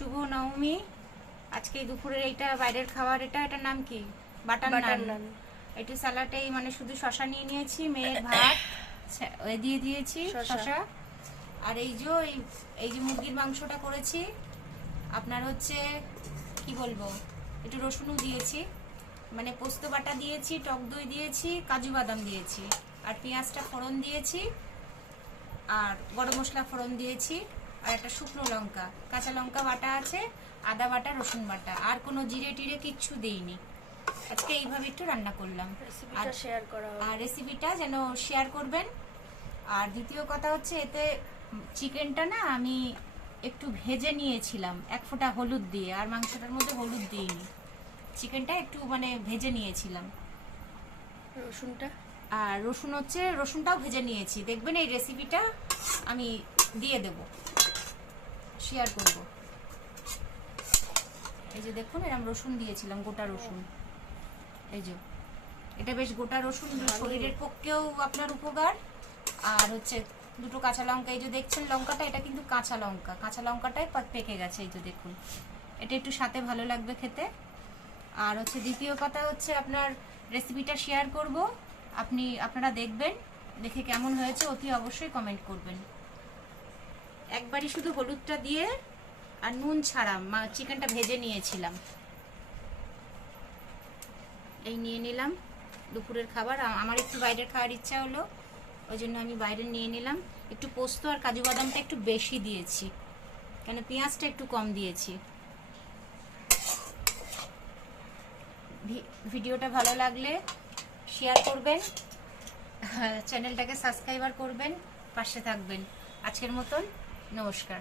শুভ নবমী। আজকে দুপুরের এইটা বাইরের খাবার, এটার নাম কি? বাটার নান। একটু স্যালাডে মানে শুধু শশা নিয়ে নিয়েছি, মেয়ের ভাত দিয়ে দিয়েছি শশা। আর এই যে মুরগির মাংসটা করেছি আপনার হচ্ছে কি বলবো, একটু রসুনও দিয়েছি, মানে পোস্ত বাটা দিয়েছি, টক দই দিয়েছি, কাজু বাদাম দিয়েছি, আর পেঁয়াজটা ফোড়ন দিয়েছি, আর গরম মশলা ফোড়ন দিয়েছি, আর একটা শুকনো লঙ্কা, কাঁচা লঙ্কা বাটা আছে, আদা বাটা, রসুন বাটা, আর কোনো জিরে টিরে কিচ্ছু দেইনি। আজকে এইভাবে একটু রান্না করলাম। আর রেসিপিটা যেন শেয়ার করবেন। আর দ্বিতীয় কথা হচ্ছে, এতে চিকেনটা না আমি একটু ভেজে নিয়েছিলাম এক ফোঁটা হলুদ দিয়ে, আর মাংসটার মধ্যে হলুদ দিইনি, চিকেনটা একটু মানে ভেজে নিয়েছিলাম। আর রসুনটাও ভেজে নিয়েছি। দেখবেন এই রেসিপিটা আমি দিয়ে দেব, শেয়ার করব। এই যে দেখুন, এরকম রসুন দিয়েছিলাম, গোটা রসুন। এই যে এটা বেশ গোটা রসুন, শরীরের পক্ষেও আপনার উপকার। আর হচ্ছে দুটো কাঁচা লঙ্কা, এই যে দেখছেন লঙ্কাটা, এটা কিন্তু কাঁচা লঙ্কা, কাঁচা লঙ্কাটাই পেকে গেছে। এই যে দেখুন, এটা একটু সাথে ভালো লাগবে খেতে। আর হচ্ছে দ্বিতীয় কথা হচ্ছে, আপনার রেসিপিটা শেয়ার করব, আপনারা দেখবেন, দেখে কেমন হয়েছে অতি অবশ্যই কমেন্ট করবেন। একবারই শুধু হলুদটা দিয়ে আর নুন ছাড়া চিকেনটা ভেজে নিয়েছিলাম। এই নিয়ে নিলাম দুপুরের খাবার। আমার একটু বাইরের খাওয়ার ইচ্ছা হলো, ওই জন্য আমি বাইরে নিয়ে নিলাম। একটু পোস্ত আর কাজু বাদামটা একটু বেশি দিয়েছি, কেন পেঁয়াজটা একটু কম দিয়েছি। ভিডিওটা ভালো লাগলে শেয়ার করবেন, চ্যানেলটাকে সাবস্ক্রাইব করবেন, পাশে থাকবেন। আজকের মতন নমস্কার।